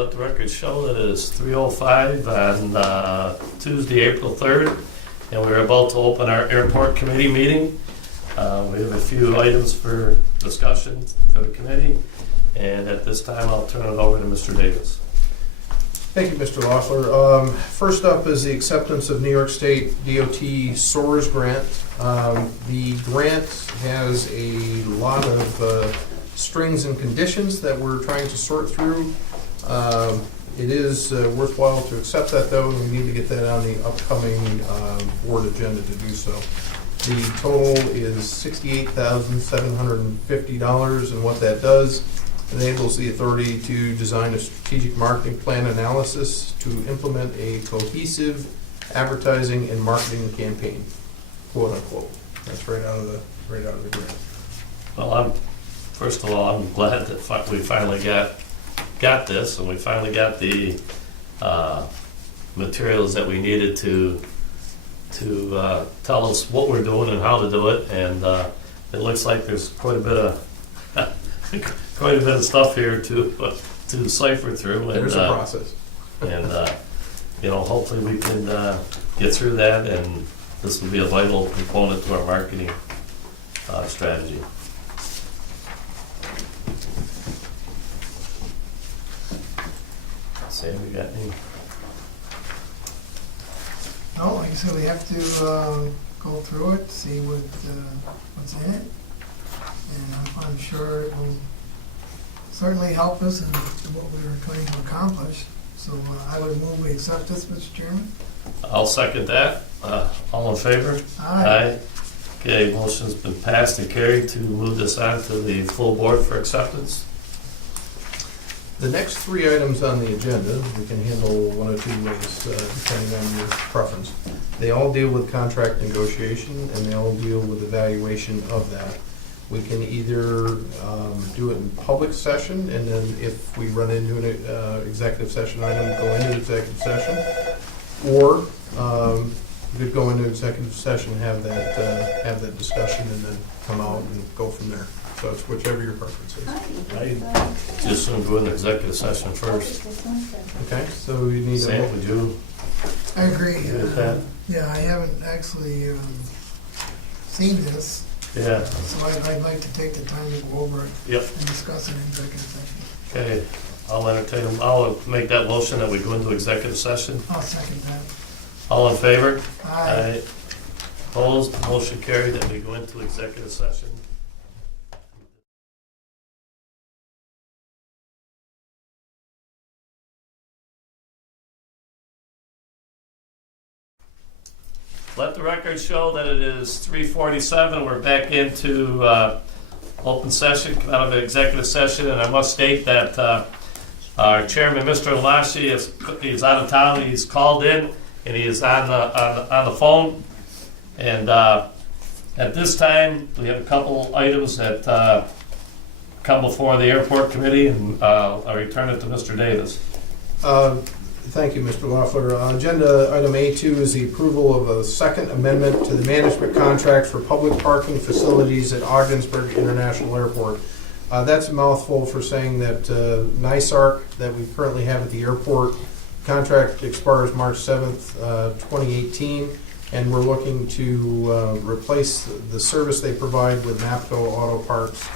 let the record show that it is 3:05 on Tuesday, April 3rd, and we're about to open our airport committee meeting. We have a few items for discussion for the committee, and at this time I'll turn it over to Mr. Davis. Thank you, Mr. Loeffler. First up is the acceptance of New York State DOT SOARS grant. The grant has a lot of strings and conditions that we're trying to sort through. It is worthwhile to accept that, though, and we need to get that on the upcoming board agenda to do so. The total is $68,750, and what that does enables the authority to design a strategic marketing plan analysis to implement a cohesive advertising and marketing campaign, quote unquote. That's right out of the grant. Well, first of all, I'm glad that we finally got this, and we finally got the materials that we needed to tell us what we're doing and how to do it. And it looks like there's quite a bit of stuff here to cipher through. There's a process, and hopefully we can get through that, and this will be a vital component to our marketing strategy. Sam, you got any? No, like I said, we have to go through it, see what's in it, and I'm sure it will certainly help us in what we were trying to accomplish. So I would move we accept this, Mr. Chairman. I'll second that. All in favor? Aye. Okay, motion's been passed and carried to move this on to the full board for acceptance. The next three items on the agenda, we can handle one or two ways, depending on your preference. They all deal with contract negotiation, and they all deal with evaluation of that. We can either do it in public session, and then if we run into an executive session item, go into executive session, or we could go into executive session, have that discussion, and then come out and go from there. So it's whichever your preference is. I just want to go into executive session first. Okay, so you need Sam, would you? I agree. With that? Yeah, I haven't actually seen this, Yeah. so I'd like to take the time to go over it Yep. and discuss it in executive session. Okay, I'll make that motion that we go into executive session. I'll second that. All in favor? Aye. Opposed? Motion carried that we go into executive session. Let the record show that it is 3:47. We're back into open session, come out of an executive session, and I must state that our chairman, Mr. Elashi, he's out of town. He's called in, and he is on the phone. And at this time, we have a couple items that come before the airport committee, and I'll return it to Mr. Davis. Thank you, Mr. Loeffler. Agenda item A2 is the approval of a second amendment to the management contract for public parking facilities at Ogdensburg International Airport. That's a mouthful for saying that NYSARC that we currently have at the airport contract expires March 7th, 2018, and we're looking to replace the service they provide with MAPCO Auto Parts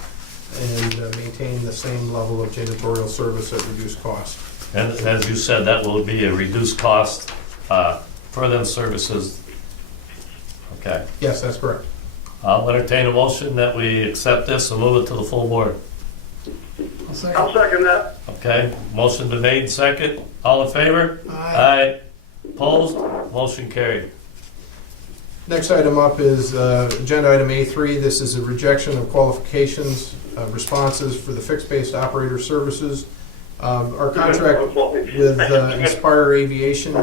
and maintain the same level of janitorial service at reduced cost. And as you said, that will be a reduced cost for them services. Okay. Yes, that's correct. I'll entertain a motion that we accept this and move it to the full board. I'll second. I'll second that. Okay. Motion been made, second. All in favor? Aye. Opposed? Motion carried. Next item up is agenda item A3. This is a rejection of qualifications responses for the fixed-based operator services. Our contract with Inspire Aviation,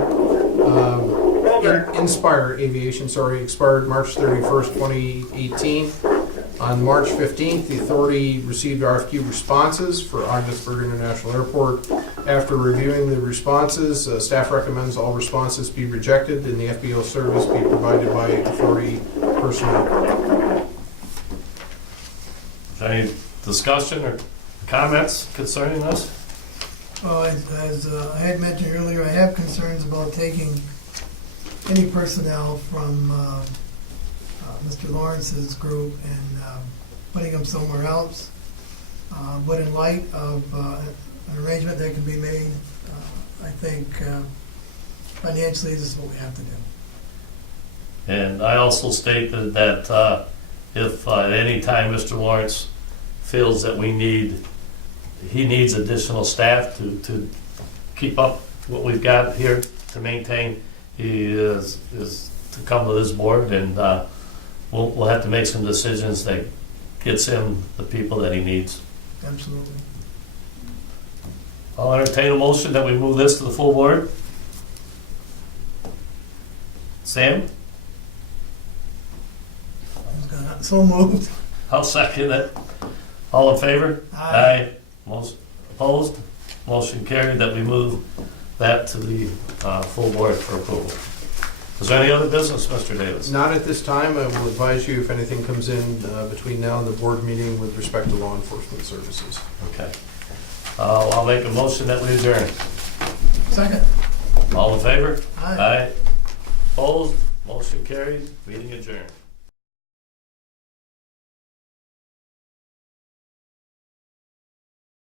expired March 31st, 2018. On March 15th, the authority received RFQ responses for Ogdensburg International Airport. After reviewing the responses, staff recommends all responses be rejected and the FBO service be provided by authority personnel. Any discussion or comments concerning this? Well, as I had mentioned earlier, I have concerns about taking any personnel from Mr. Lawrence's group and putting them somewhere else. But in light of an arrangement that can be made, I think financially this is what we have to do. And I also stated that if at any time Mr. Lawrence feels that he needs additional staff to keep up what we've got here to maintain, he is to come to this board, and we'll have to make some decisions that gets him the people that he needs. Absolutely. I'll entertain a motion that we move this to the full board. Sam? So moved. I'll second it. All in favor? Aye. Most opposed? Motion carried that we move that to the full board for approval. Is there any other business, Mr. Davis? Not at this time. I will advise you if anything comes in between now and the board meeting with respect to law enforcement services. Okay. I'll make a motion that we adjourn. Second. All in favor? Aye. Opposed? Motion carried. Meeting adjourned.